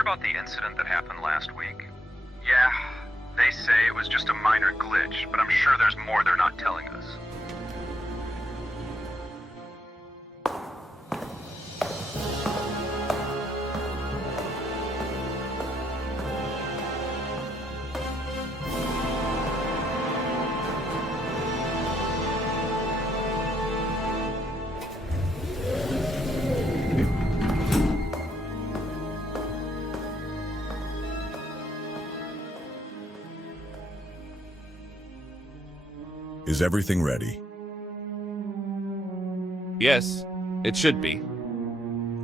hear about the incident that happened last week? Yeah, they say it was just a minor glitch, but I'm sure there's more they're not telling us. Is everything ready? Yes, it should be.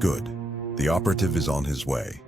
Good. The operative is on his way.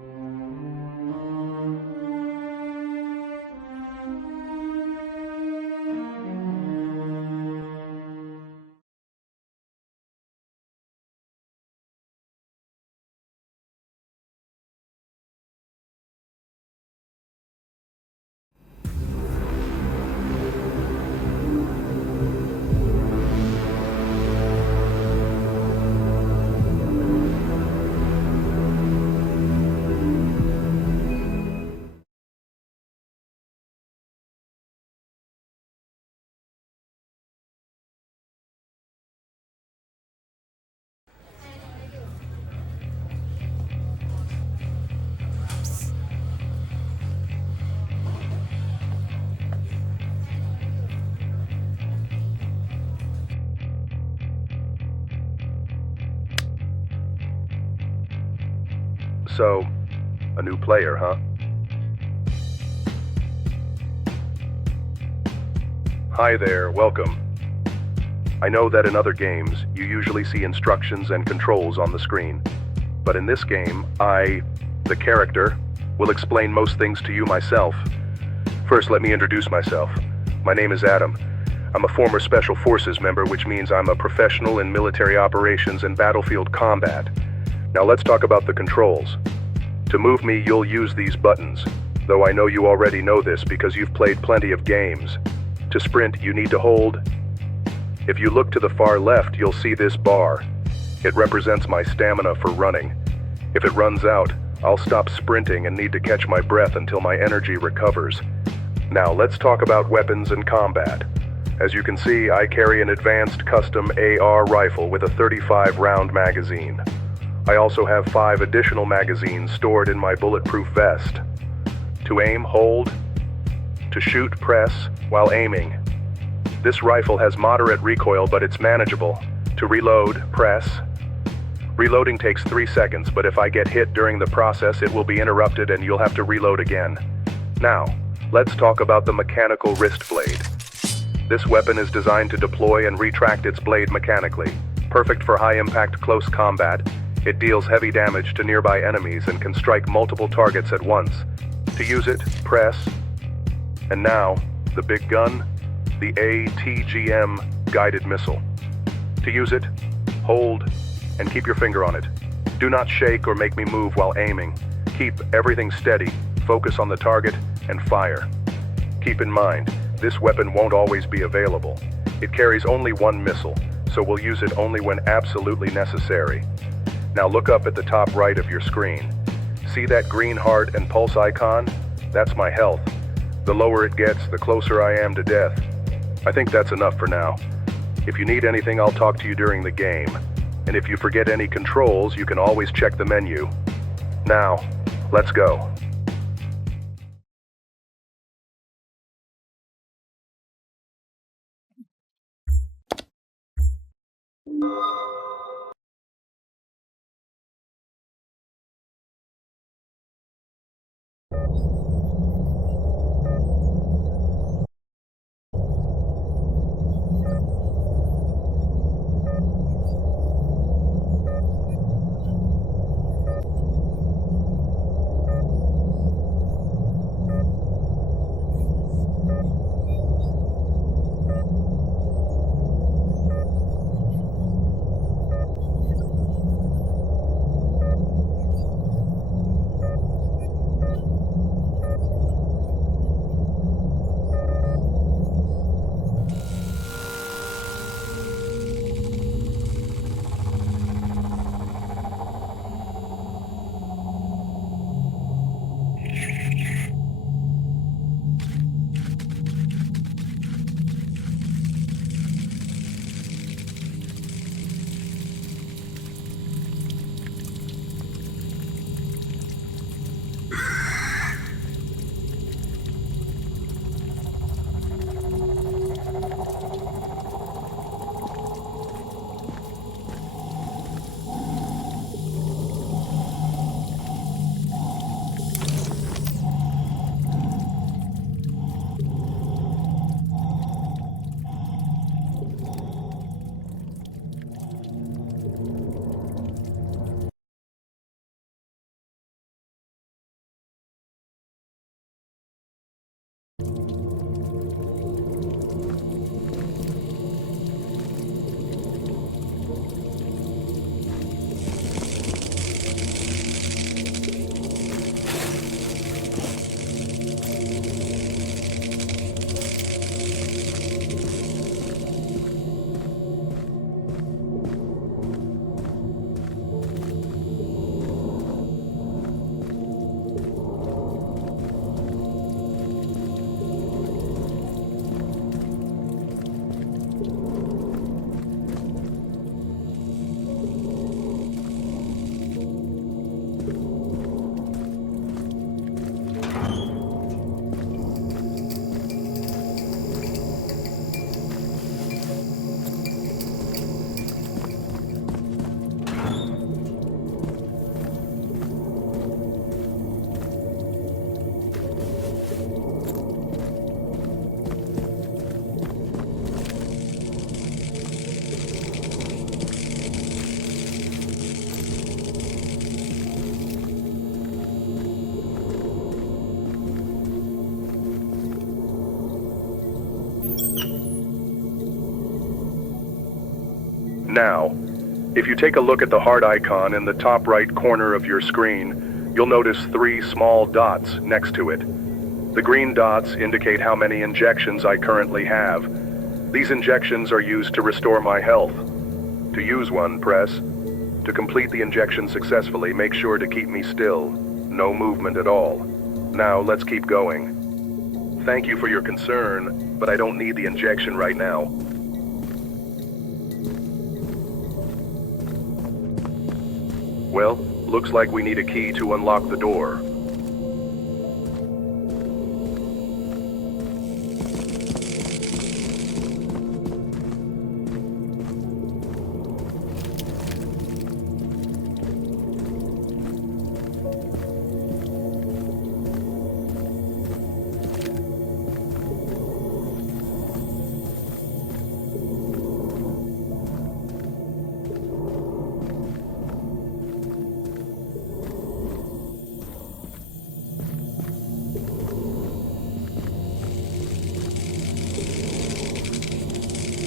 So, a new player, huh? Hi there, welcome. I know that in other games, you usually see instructions and controls on the screen. But in this game, I, the character, will explain most things to you myself. First, let me introduce myself. My name is Adam. I'm a former Special Forces member, which means I'm a professional in military operations and battlefield combat. Now let's talk about the controls. To move me, you'll use these buttons, though I know you already know this because you've played plenty of games. To sprint, you need to hold. If you look to the far left, you'll see this bar. It represents my stamina for running. If it runs out, I'll stop sprinting and need to catch my breath until my energy recovers. Now let's talk about weapons and combat. As you can see, I carry an advanced custom AR rifle with a 35-round magazine. I also have 5 additional magazines stored in my bulletproof vest. To aim, hold. To shoot, press while aiming. This rifle has moderate recoil, but it's manageable. To reload, press. Reloading takes 3 seconds, but if I get hit during the process, it will be interrupted and you'll have to reload again. Now, let's talk about the mechanical wrist blade. This weapon is designed to deploy and retract its blade mechanically. Perfect for high-impact close combat. It deals heavy damage to nearby enemies and can strike multiple targets at once. To use it, press. And now, the big gun, the ATGM guided missile. To use it, hold, and keep your finger on it. Do not shake or make me move while aiming. Keep everything steady, focus on the target, and fire. Keep in mind, this weapon won't always be available. It carries only 1 missile, so we'll use it only when absolutely necessary. Now look up at the top right of your screen. See that green heart and pulse icon? That's my health. The lower it gets, the closer I am to death. I think that's enough for now. If you need anything, I'll talk to you during the game. And if you forget any controls, you can always check the menu. Now, let's go. Now, if you take a look at the heart icon in the top right corner of your screen, you'll notice 3 small dots next to it. The green dots indicate how many injections I currently have. These injections are used to restore my health. To use one, press. To complete the injection successfully, make sure to keep me still. No movement at all. Now, let's keep going. Thank you for your concern, but I don't need the injection right now. Well, looks like we need a key to unlock the door.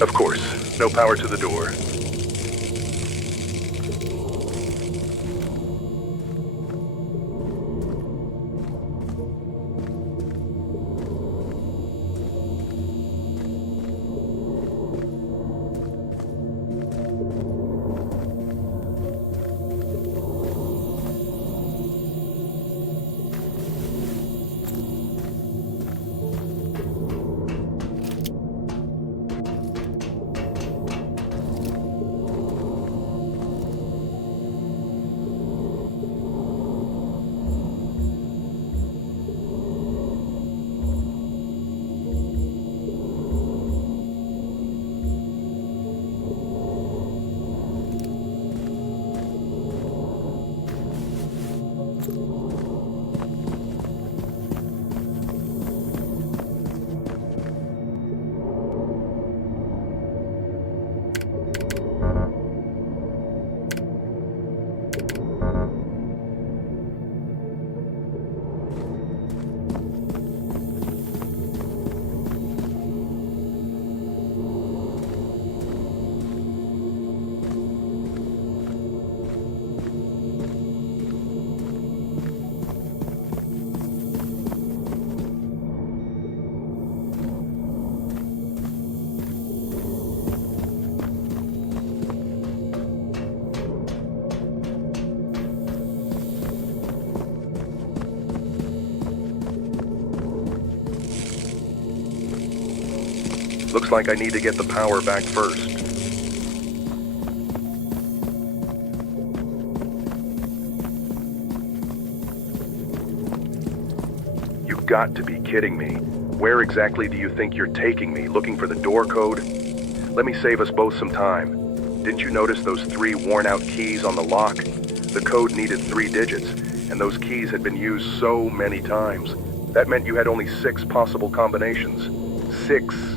Of course, no power to the door. Looks like I need to get the power back first. You've got to be kidding me. Where exactly do you think you're taking me? Looking for the door code? Let me save us both some time. Didn't you notice those 3 worn-out keys on the lock? The code needed 3 digits, and those keys had been used so many times. That meant you had only 6 possible combinations. 6.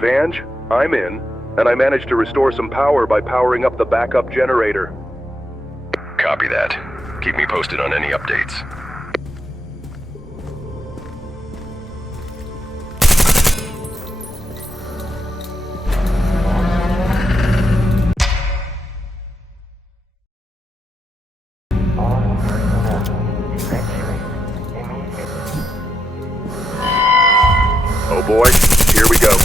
Vange, I'm in, and I managed to restore some power by powering up the backup generator. Copy that. Keep me posted on any updates. Oh boy, here we go.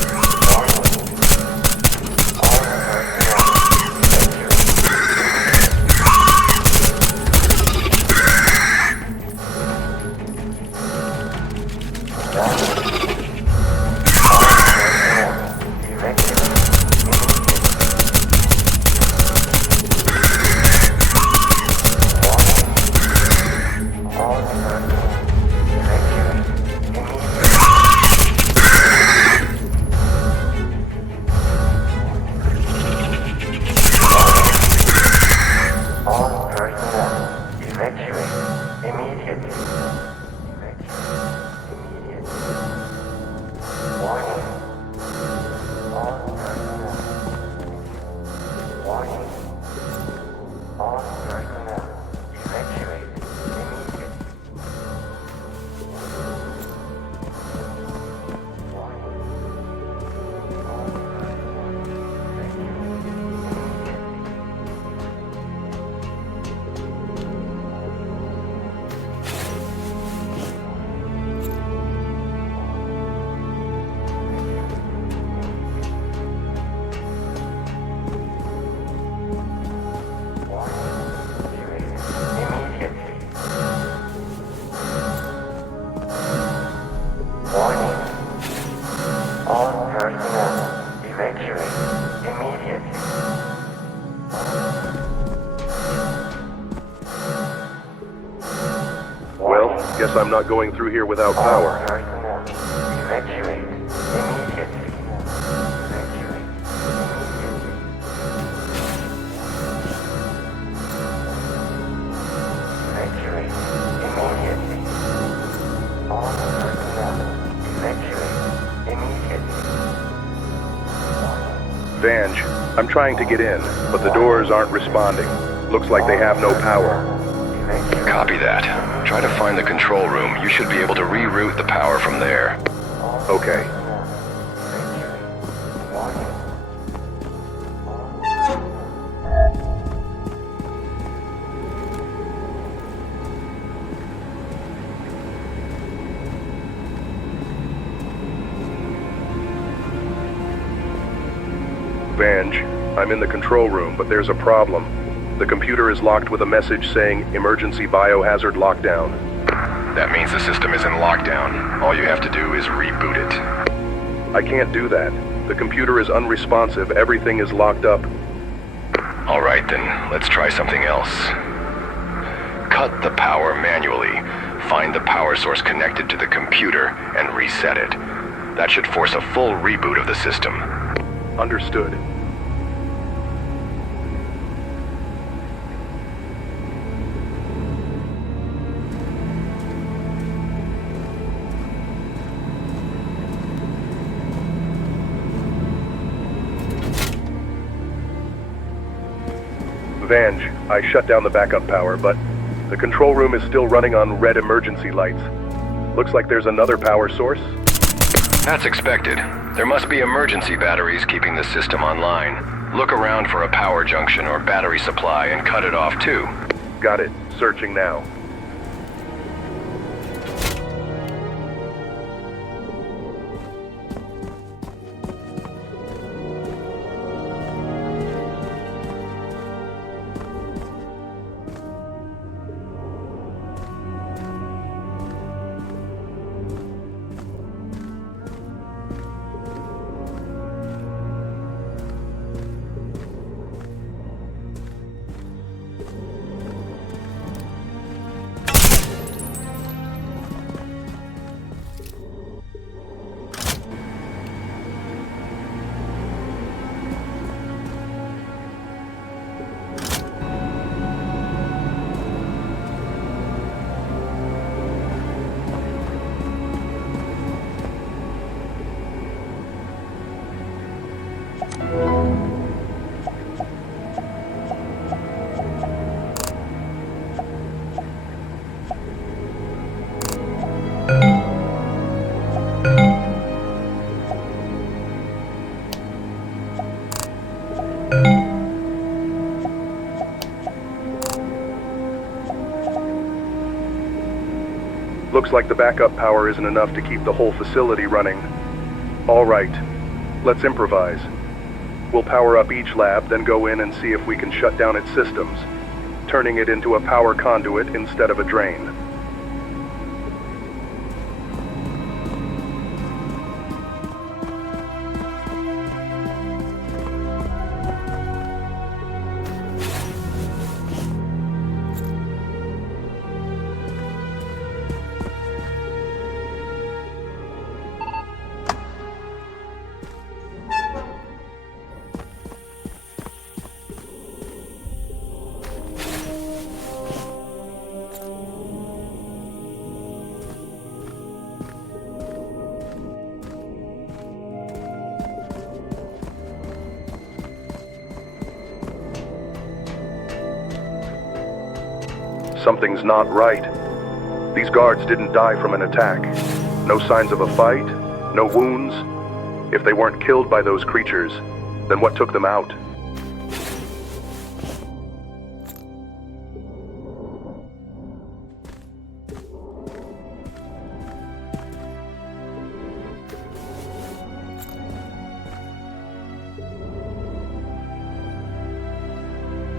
Guess I'm not going through here without power. Vange, I'm trying to get in, but the doors aren't responding. Looks like they have no power. Copy that. Try to find the control room. You should be able to reroute the power from there. Okay. Vange, I'm in the control room, but there's a problem. The computer is locked with a message saying emergency biohazard lockdown. That means the system is in lockdown. All you have to do is reboot it. I can't do that. The computer is unresponsive. Everything is locked up. All right, then let's try something else. Cut the power manually. Find the power source connected to the computer and reset it. That should force a full reboot of the system. Understood. Vange, I shut down the backup power, but the control room is still running on red emergency lights. Looks like there's another power source. That's expected. There must be emergency batteries keeping the system online. Look around for a power junction or battery supply and cut it off too. Got it. Searching now. Looks like the backup power isn't enough to keep the whole facility running. All right, let's improvise. We'll power up each lab, then go in and see if we can shut down its systems, turning it into a power conduit instead of a drain. Something's not right. These guards didn't die from an attack. No signs of a fight, no wounds. If they weren't killed by those creatures, then what took them out?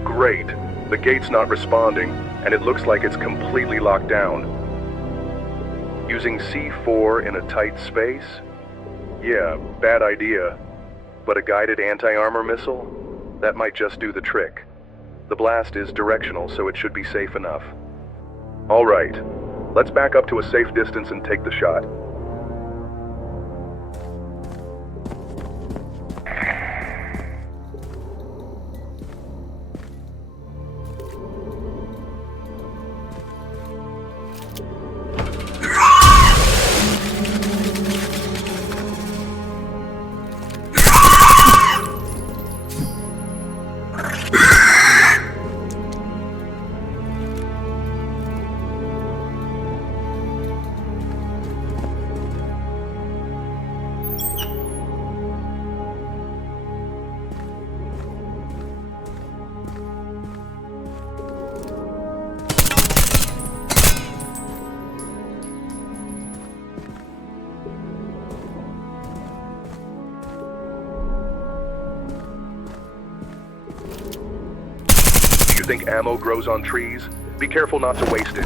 Great. The gate's not responding, and it looks like it's completely locked down. Using C4 in a tight space? Yeah, bad idea. But a guided anti-armor missile? That might just do the trick. The blast is directional, so it should be safe enough. All right, let's back up to a safe distance and take the shot. Think ammo grows on trees? Be careful not to waste it.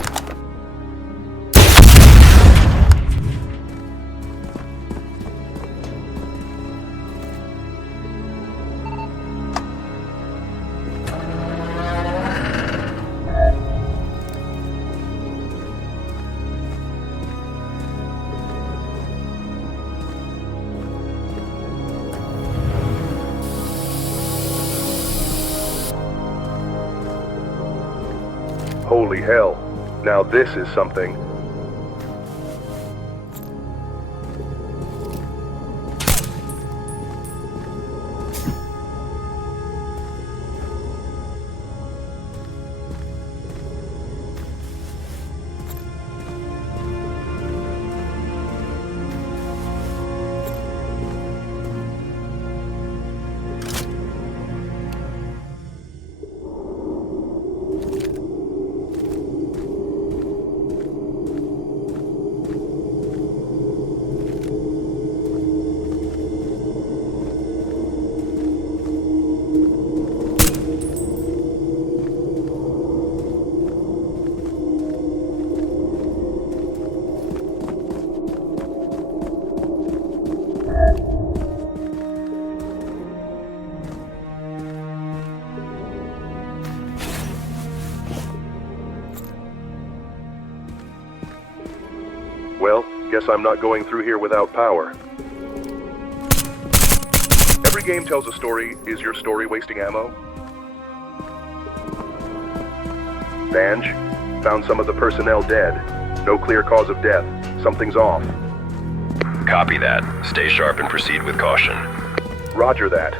Holy hell. Now this is something. Well, guess I'm not going through here without power. Every game tells a story. Is your story wasting ammo? Vange, found some of the personnel dead. No clear cause of death. Something's off. Copy that. Stay sharp and proceed with caution. Roger that.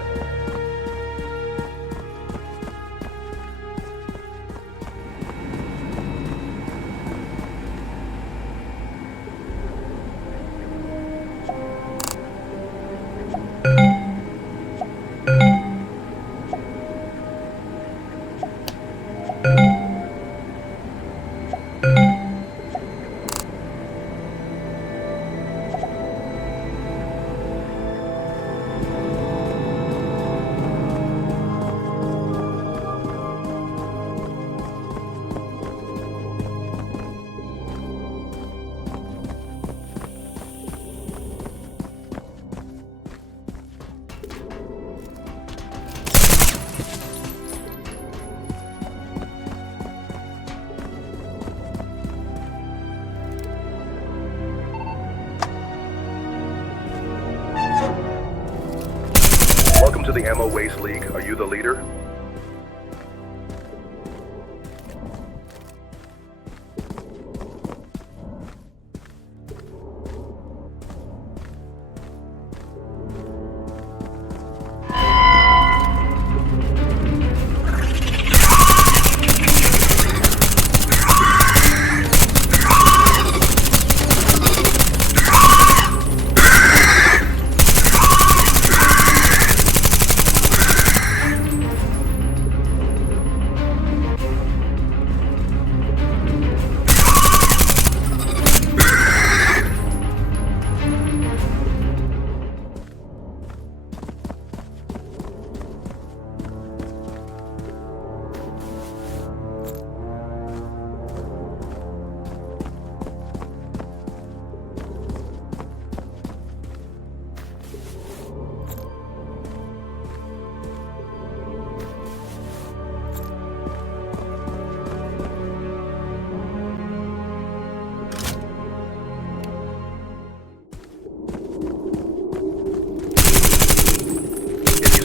to the Ammo Waste League. Are you the leader?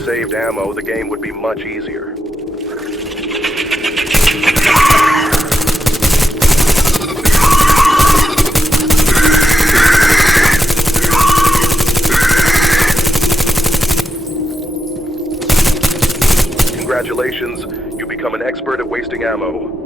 Saved ammo, the game would be much easier. Congratulations, you become an expert at wasting ammo.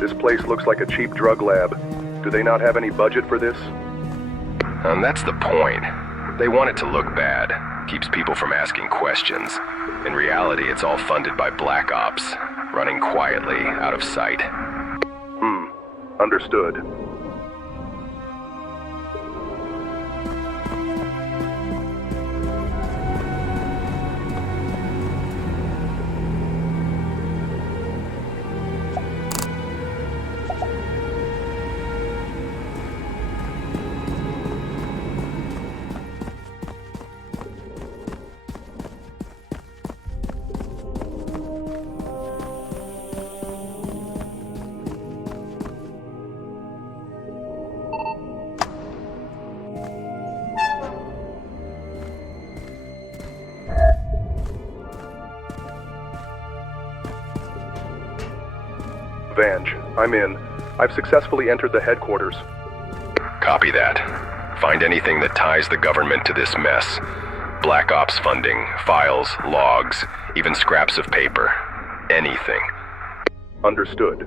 This place looks like a cheap drug lab. Do they not have any budget for this? And that's the point. They want it to look bad. Keeps people from asking questions. In reality, it's all funded by Black Ops, running quietly, out of sight. Understood. Vange, I'm in. I've successfully entered the headquarters. Copy that. Find anything that ties the government to this mess. Black Ops funding, files, logs, even scraps of paper. Anything. Understood.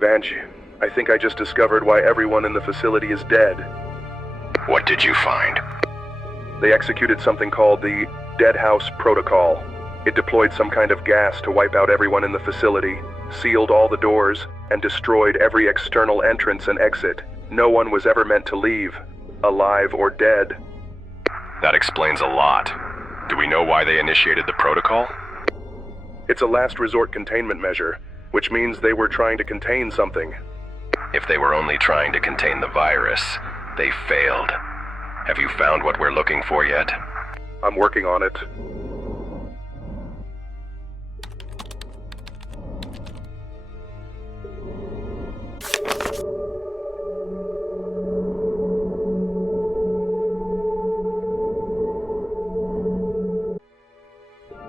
Vange, I think I just discovered why everyone in the facility is dead. What did you find? They executed something called the Dead House Protocol. It deployed some kind of gas to wipe out everyone in the facility, sealed all the doors, and destroyed every external entrance and exit. No one was ever meant to leave, alive or dead. That explains a lot. Do we know why they initiated the protocol? It's a last resort containment measure, which means they were trying to contain something. If they were only trying to contain the virus, they failed. Have you found what we're looking for yet? I'm working on it.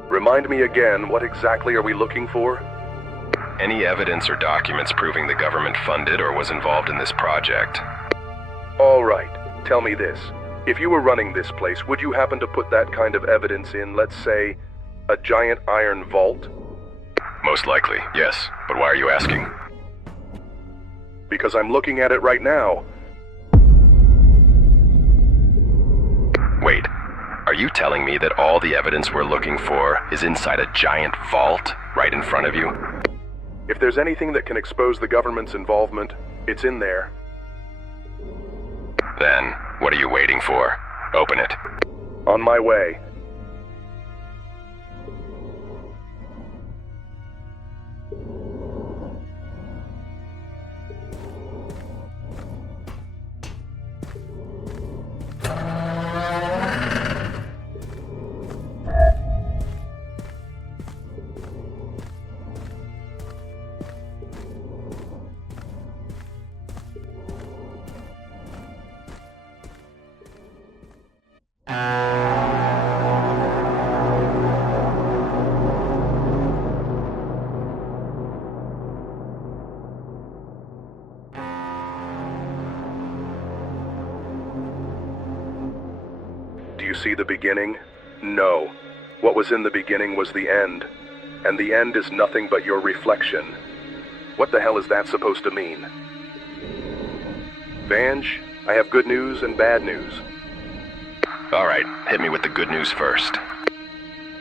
Remind me again, what exactly are we looking for? Any evidence or documents proving the government funded or was involved in this project. All right, tell me this. If you were running this place, would you happen to put that kind of evidence in, let's say, a giant iron vault? Most likely, yes. But why are you asking? Because I'm looking at it right now. Wait, are you telling me that all the evidence we're looking for is inside a giant vault right in front of you? If there's anything that can expose the government's involvement, it's in there. Then, what are you waiting for? Open it. On my way. Do you see the beginning? No. What was in the beginning was the end. And the end is nothing but your reflection. What the hell is that supposed to mean? Vange, I have good news and bad news. All right, hit me with the good news first.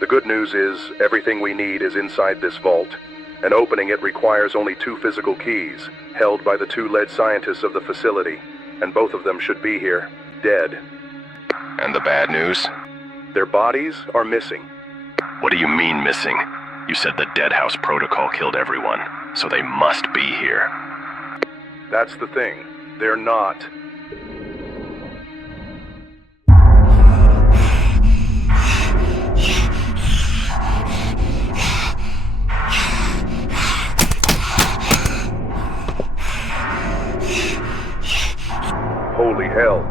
The good news is everything we need is inside this vault, and opening it requires only 2 physical keys, held by the 2 lead scientists of the facility, and both of them should be here, dead. And the bad news? Their bodies are missing. What do you mean missing? You said the Dead House Protocol killed everyone, so they must be here. That's the thing. They're not. Holy hell.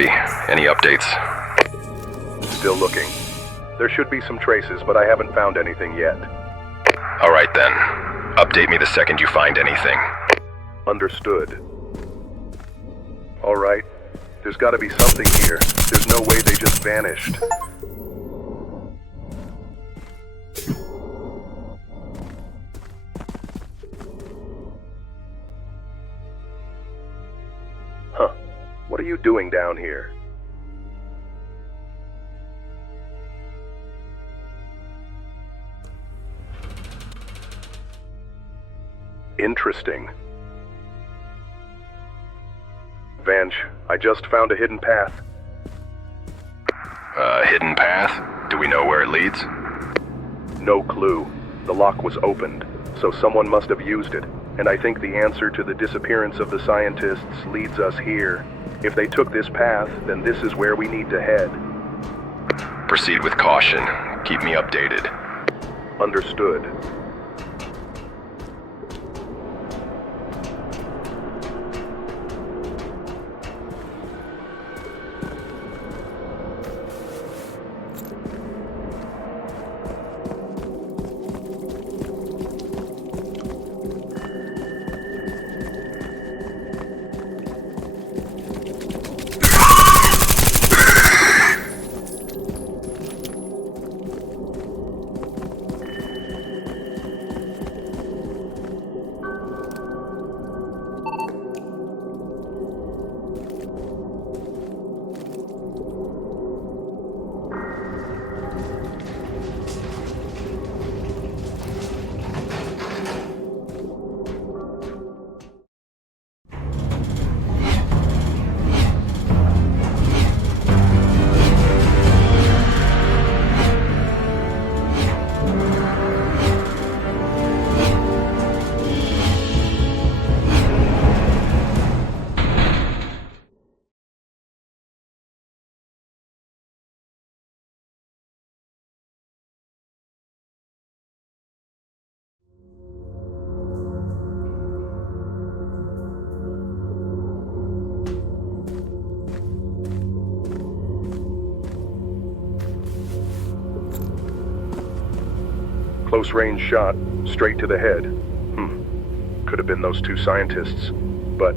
Copy. Any updates? Still looking. There should be some traces, but I haven't found anything yet. All right then. Update me the second you find anything. Understood. All right. There's got to be something here. There's no way they just vanished. Huh. What are you doing down here? Interesting. Vange, I just found a hidden path. Hidden path? Do we know where it leads? No clue. The lock was opened, so someone must have used it, and I think the answer to the disappearance of the scientists leads us here. If they took this path, then this is where we need to head. Proceed with caution. Keep me updated. Understood. Close range shot, straight to the head. Could have been those two scientists. But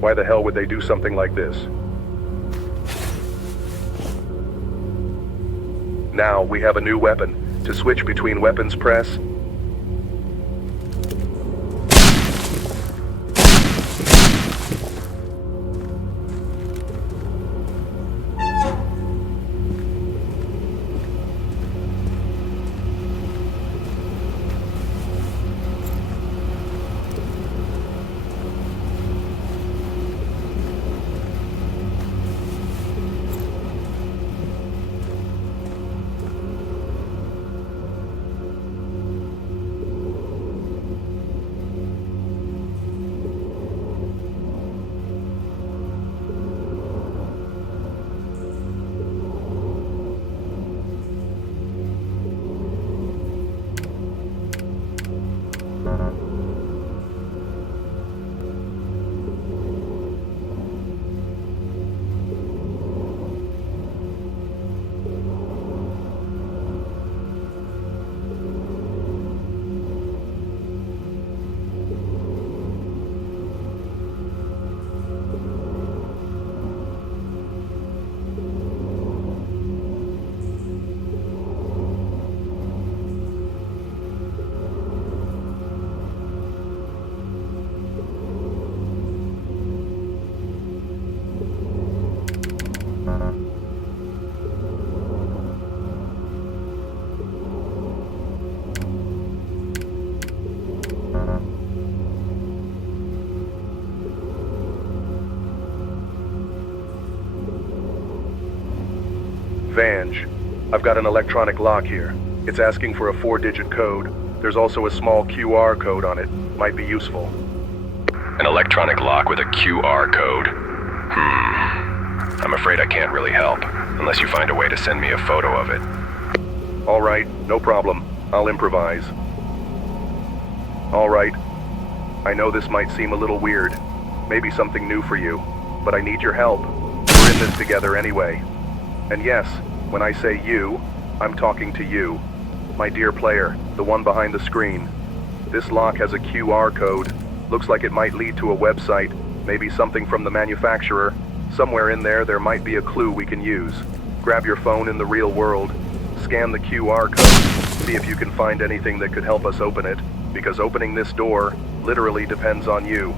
why the hell would they do something like this? Now we have a new weapon. To switch between weapons, press. Vange, I've got an electronic lock here. It's asking for a 4-digit code. There's also a small QR code on it. Might be useful. An electronic lock with a QR code. I'm afraid I can't really help, unless you find a way to send me a photo of it. All right, no problem. I'll improvise. All right. I know this might seem a little weird, maybe something new for you, but I need your help. We're in this together anyway. And yes, when I say you, I'm talking to you. My dear player, the one behind the screen. This lock has a QR code. Looks like it might lead to a website, maybe something from the manufacturer. Somewhere in there might be a clue we can use. Grab your phone in the real world, scan the QR code, see if you can find anything that could help us open it, because opening this door literally depends on you.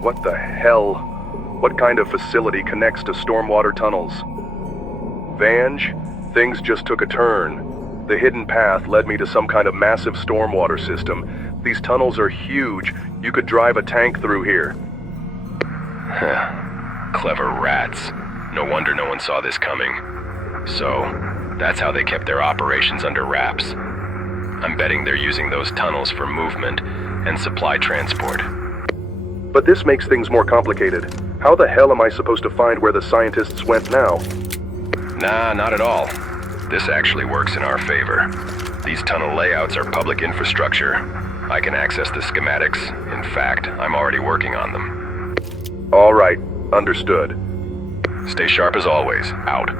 What the hell? What kind of facility connects to stormwater tunnels? Vange, things just took a turn. The hidden path led me to some kind of massive stormwater system. These tunnels are huge. You could drive a tank through here. Clever rats. No wonder no one saw this coming. So, that's how they kept their operations under wraps. I'm betting they're using those tunnels for movement and supply transport. But this makes things more complicated. How the hell am I supposed to find where the scientists went now? Nah, not at all. This actually works in our favor. These tunnel layouts are public infrastructure. I can access the schematics. In fact, I'm already working on them. All right, understood. Stay sharp as always. Out.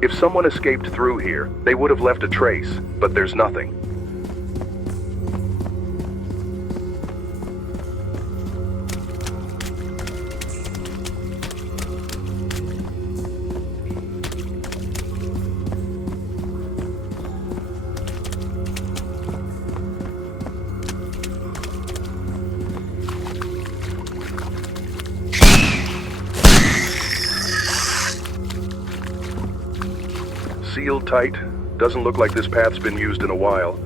If someone escaped through here, they would have left a trace, but there's nothing. Sealed tight. Doesn't look like this path's been used in a while.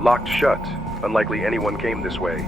Locked shut. Unlikely anyone came this way.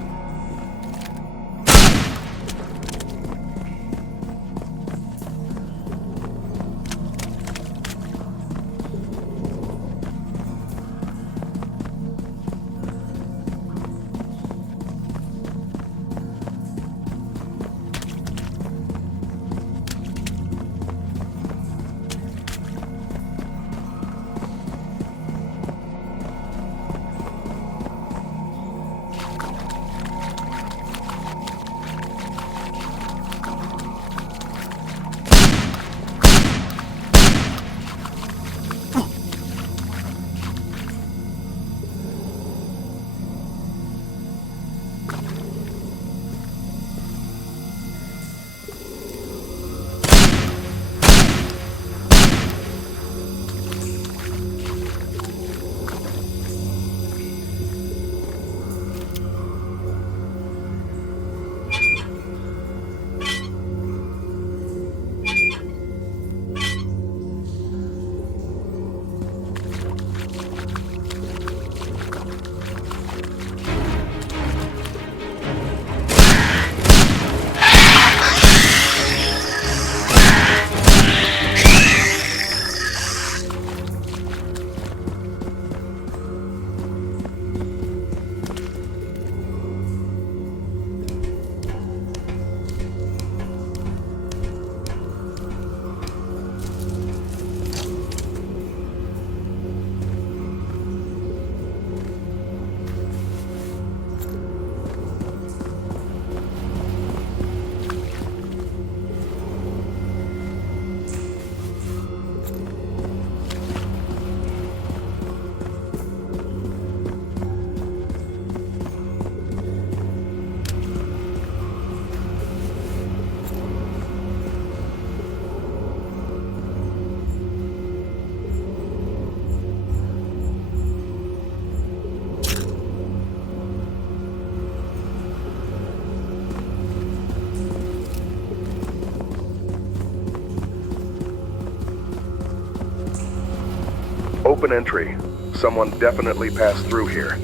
open entry. Someone definitely passed through here.